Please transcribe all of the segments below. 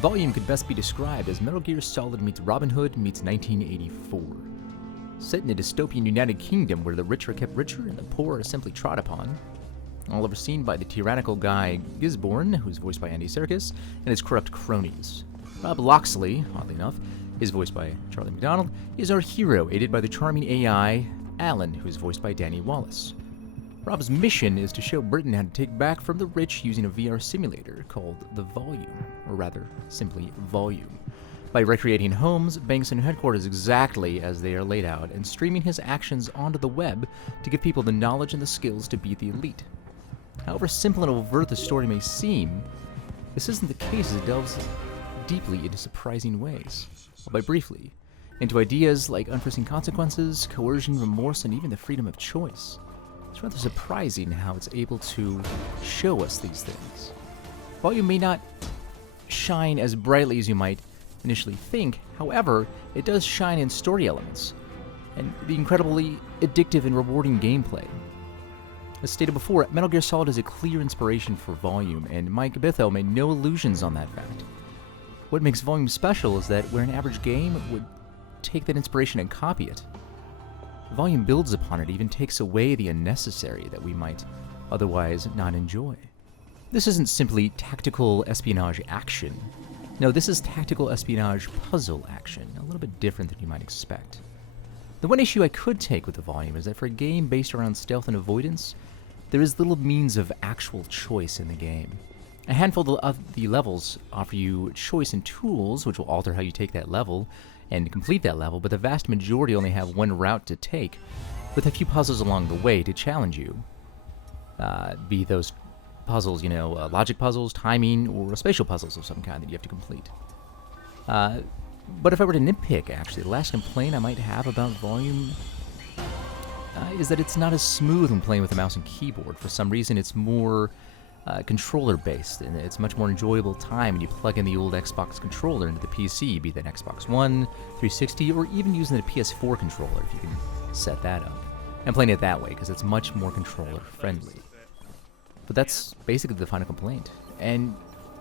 Volume could best be described as Metal Gear Solid meets Robin Hood meets 1984. Set in a dystopian United Kingdom where the rich are kept richer and the poor are simply trod upon, all overseen by the tyrannical guy Gisborne, who's voiced by Andy Serkis, and his corrupt cronies. Rob Loxley, oddly enough, is voiced by Charlie McDonald, is our hero, aided by the charming AI Alan, who is voiced by Danny Wallace. Rob's mission is to show Britain how to take back from the rich using a VR simulator called the Volume, or rather, simply Volume, by recreating homes, banks, and headquarters exactly as they are laid out and streaming his actions onto the web to give people the knowledge and the skills to beat the elite. However simple and overt the story may seem, this isn't the case as it delves deeply into surprising ways, albeit briefly, into ideas like unforeseen consequences, coercion, remorse, and even the freedom of choice. It's rather surprising how it's able to show us these things. Volume may not shine as brightly as you might initially think, however, it does shine in story elements and the incredibly addictive and rewarding gameplay. As stated before, Metal Gear Solid is a clear inspiration for Volume, and Mike Bithell made no illusions on that fact. What makes Volume special is that where an average game would take that inspiration and copy it, Volume builds upon it, even takes away the unnecessary that we might otherwise not enjoy. This isn't simply tactical espionage action. No, this is tactical espionage puzzle action, a little bit different than you might expect. The one issue I could take with the Volume is that for a game based around stealth and avoidance, there is little means of actual choice in the game. A handful of the levels offer you choice and tools, which will alter how you take that level and complete that level, but the vast majority only have one route to take, with a few puzzles along the way to challenge you. Be those puzzles, logic puzzles, timing, or spatial puzzles of some kind that you have to complete. But if I were to nitpick, actually, the last complaint I might have about Volume is that it's not as smooth when playing with a mouse and keyboard. For some reason, it's more controller-based, and it's much more enjoyable time when you plug in the old Xbox controller into the PC, be that Xbox One, 360, or even using the PS4 controller if you can set that up. I'm playing it that way because it's much more controller-friendly. But that's basically the final complaint. And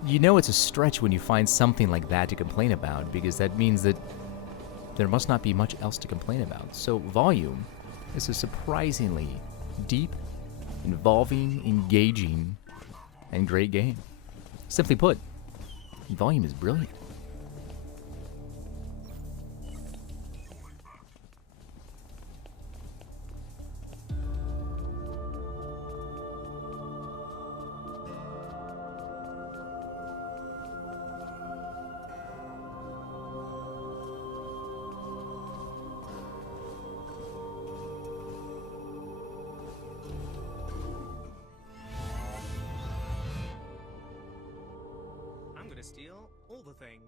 it's a stretch when you find something like that to complain about, because that means that there must not be much else to complain about. So Volume is a surprisingly deep, involving, engaging, and great game. Simply put, Volume is brilliant. Steal all the things.